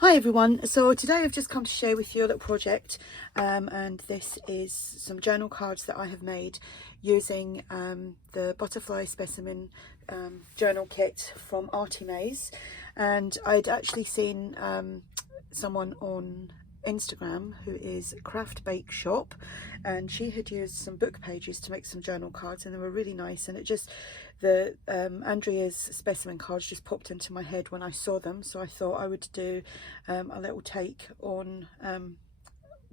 Hi everyone, so today I've just come to share with you a little project and this is some journal cards that I have made using the butterfly specimen journal kit from ARTYmaze. And I'd actually seen someone on Instagram who is Craft Bake Shop, and she had used some book pages to make some journal cards, and they were really nice. And it just, the Andrea's specimen cards just popped into my head when I saw them, so I thought I would do a little take on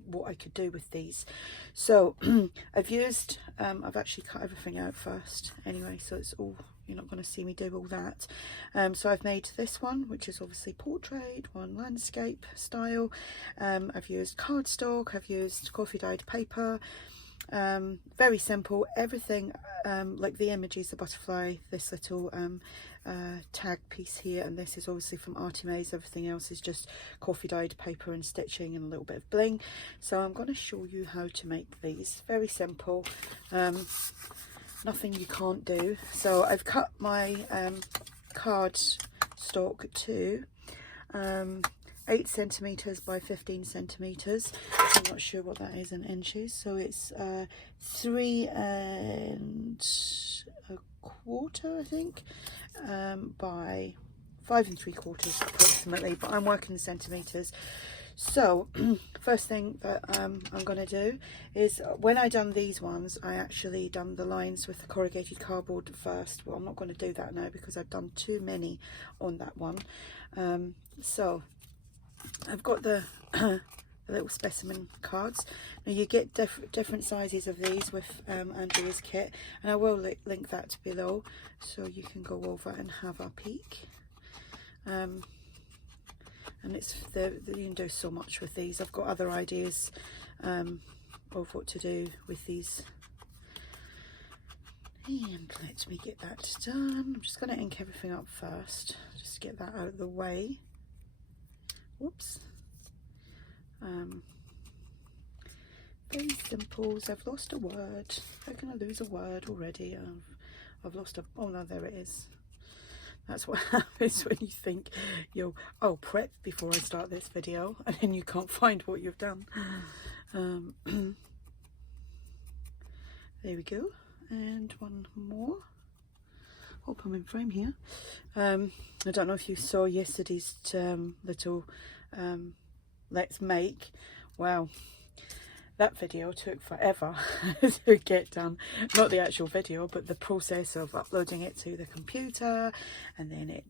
what I could do with these. So I've actually cut everything out first anyway, so it's all, you're not going to see me do all that. So I've made this one, which is obviously portrait, one landscape style. I've used cardstock, I've used coffee dyed paper. Very simple, everything like the images, the butterfly, this little tag piece here, and this is obviously from ARTYmaze. Everything else is just coffee dyed paper and stitching and a little bit of bling. So I'm going to show you how to make these. Very simple, nothing you can't do. So I've cut my card stock to 8 centimeters by 15 centimeters. I'm not sure what that is in inches, so it's 3 1/4, I think, by 5 3/4 approximately, but I'm working in centimeters. So first thing that I'm going to do is, when I done these ones, I actually done the lines with the corrugated cardboard first. Well, I'm not going to do that now because I've done too many on that one. So I've got the little specimen cards. Now you get different sizes of these with Andrea's kit, and I will link that below so you can go over and have a peek. And it's you can do so much with these. I've got other ideas of what to do with these. And let me get that done. I'm just going to ink everything up first, just to get that out of the way. Whoops. Very simple. I've lost a word. How can I lose a word already? I've lost a, oh no, there it is. That's what happens when you think I'll prep before I start this video, and then you can't find what you've done. There we go. And one more. Hope I'm in frame here. I don't know if you saw yesterday's little let's make. Wow, that video took forever to get done. Not the actual video, but the process of uploading it to the computer and then it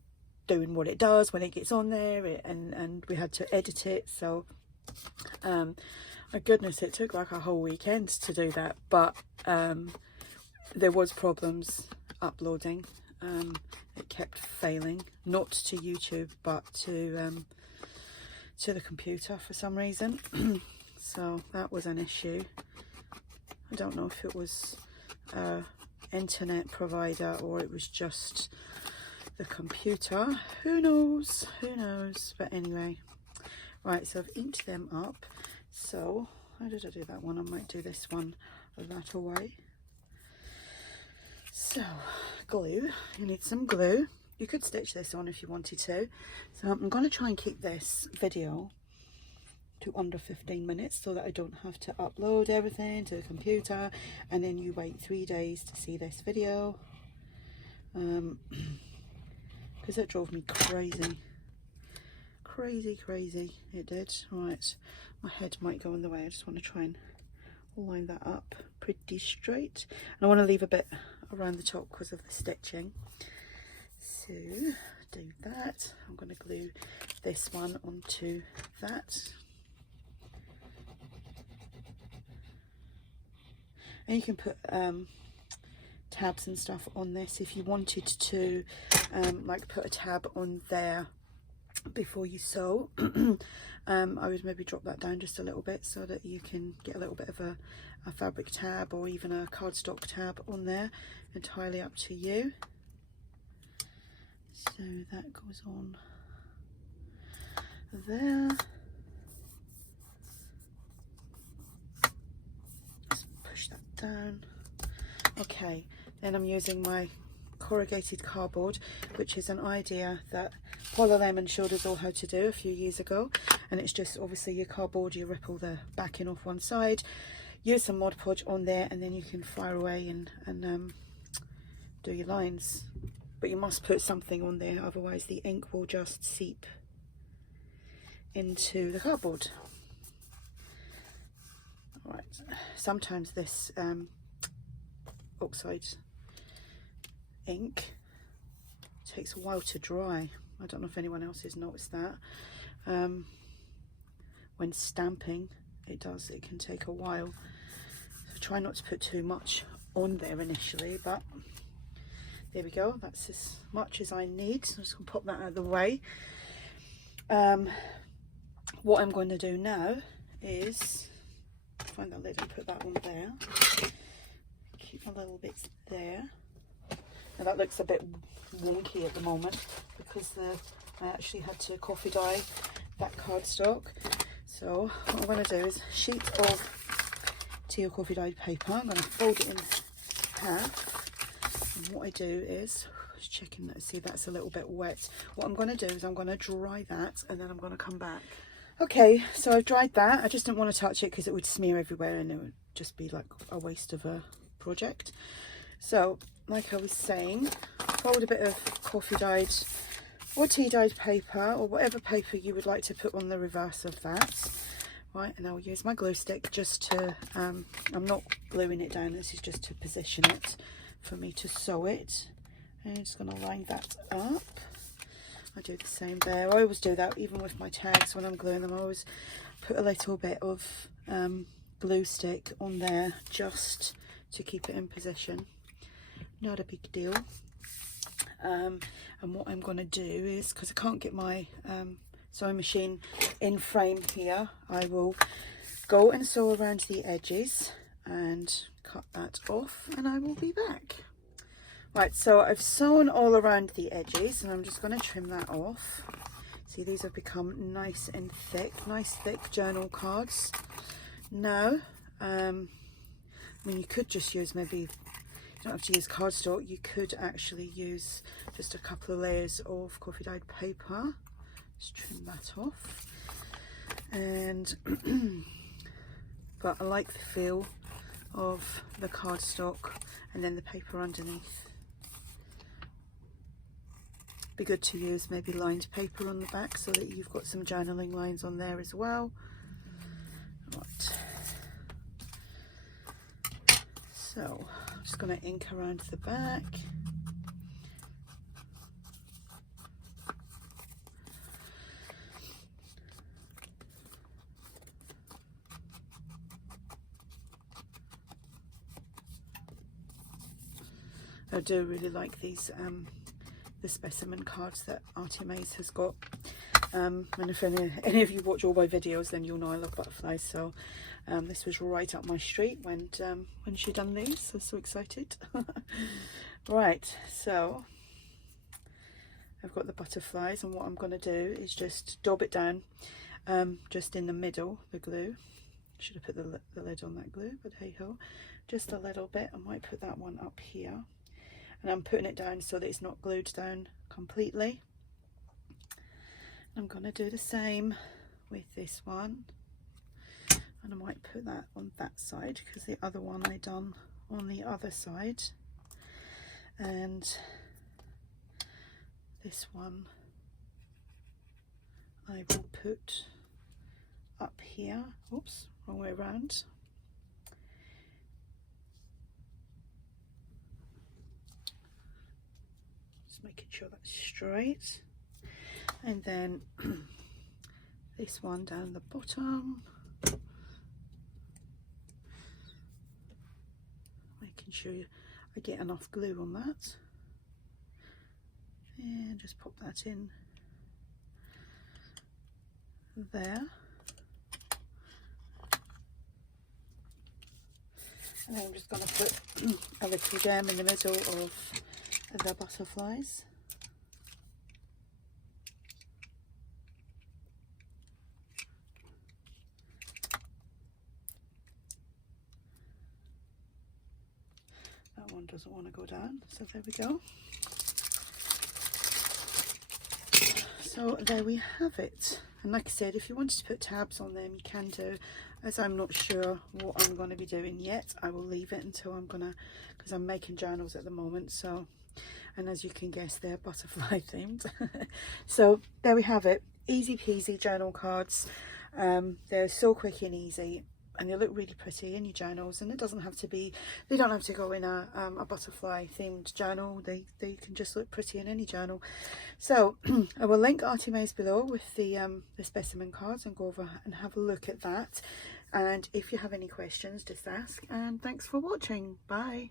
doing what it does when it gets on there, and we had to edit it. So my goodness, it took like a whole weekend to do that. But there was problems uploading. It kept failing, not to YouTube but to the computer for some reason. So that was an issue. I don't know if it was internet provider or it was just the computer. Who knows? Who knows? But anyway, right, so I've inked them up. So how did I do that one? I might do this one that away. So glue, you need some glue. You could stitch this on if you wanted to. So I'm going to try and keep this video to under 15 minutes so that I don't have to upload everything to the computer and then you wait 3 days to see this video, because it drove me crazy it did. Right, my head might go in the way. I just want to try and line that up pretty straight, and I want to leave a bit around the top because of the stitching. So do that. I'm going to glue this one onto that. And you can put tabs and stuff on this if you wanted to, like put a tab on there before you sew. I would maybe drop that down just a little bit so that you can get a little bit of a fabric tab or even a cardstock tab on there. Entirely up to you. So that goes on there. Just push that down. Okay, then I'm using my corrugated cardboard, which is an idea that Paula Lemon showed us all how to do a few years ago, and it's just obviously your cardboard, you ripple the backing off one side, use some Mod Podge on there, and then you can fire away and do your lines. But you must put something on there, otherwise the ink will just seep into the cardboard. Right, sometimes this oxide ink takes a while to dry. I don't know if anyone else has noticed that. When stamping, it can take a while. So try not to put too much on there initially, but there we go. That's as much as I need. So I'm just going to pop that out of the way. What I'm going to do now is find the lid and put that one there. Keep my little bits there. Now that looks a bit wonky at the moment because I actually had to coffee dye that cardstock. So what I'm going to do is a sheet of teal coffee dyed paper. I'm going to fold it in half. And what I do is just checking that, see that's a little bit wet. What I'm going to do is I'm going to dry that and then I'm going to come back. Okay, so I've dried that. I just didn't want to touch it because it would smear everywhere and it would just be like a waste of a project. So, like I was saying, fold a bit of coffee dyed or tea dyed paper or whatever paper you would like to put on the reverse of that. Right, and I'll use my glue stick just to, I'm not gluing it down, this is just to position it for me to sew it. And I'm just going to line that up. I do the same there. I always do that even with my tags when I'm gluing them. I always put a little bit of glue stick on there just to keep it in position. Not a big deal. And what I'm going to do is, because I can't get my sewing machine in frame here, I will go and sew around the edges and cut that off and I will be back. Right, so I've sewn all around the edges and I'm just going to trim that off. See, these have become nice and thick, nice thick journal cards. Now, I mean, you could just use maybe, you don't have to use cardstock, you could actually use just a couple of layers of coffee dyed paper. Just trim that off. And, but I like the feel of the cardstock and then the paper underneath. Be good to use maybe lined paper on the back so that you've got some journaling lines on there as well. Right. So I'm just going to ink around the back. I do really like these the specimen cards that ARTYmaze has got, and if any of you watch all my videos then you'll know I love butterflies, so this was right up my street when she done these. I'm so excited. Right, so I've got the butterflies and what I'm going to do is just daub it down just in the middle, the glue. Should have put the lid on that glue, but hey ho, just a little bit. I might put that one up here. And I'm putting it down so that it's not glued down completely. I'm going to do the same with this one. And I might put that on that side because the other one I done on the other side. And this one I will put up here. Oops, wrong way around. Making sure that's straight, and then this one down the bottom, making sure I get enough glue on that, and just pop that in there, and then I'm just going to put a little gem in the middle of the butterflies. That one doesn't want to go down, so there we go. So there we have it. And like I said, if you wanted to put tabs on them, you can do. As I'm not sure what I'm going to be doing yet, I will leave it until I'm gonna, because I'm making journals at the moment. So, and as you can guess, they're butterfly themed. So there we have it. Easy peasy journal cards. They're so quick and easy, and they look really pretty in your journals. And it doesn't have to be, they don't have to go in a butterfly themed journal. They can just look pretty in any journal. So I will link ARTYmaze below with the specimen cards, and go over and have a look at that. And if you have any questions, just ask. And thanks for watching. Bye.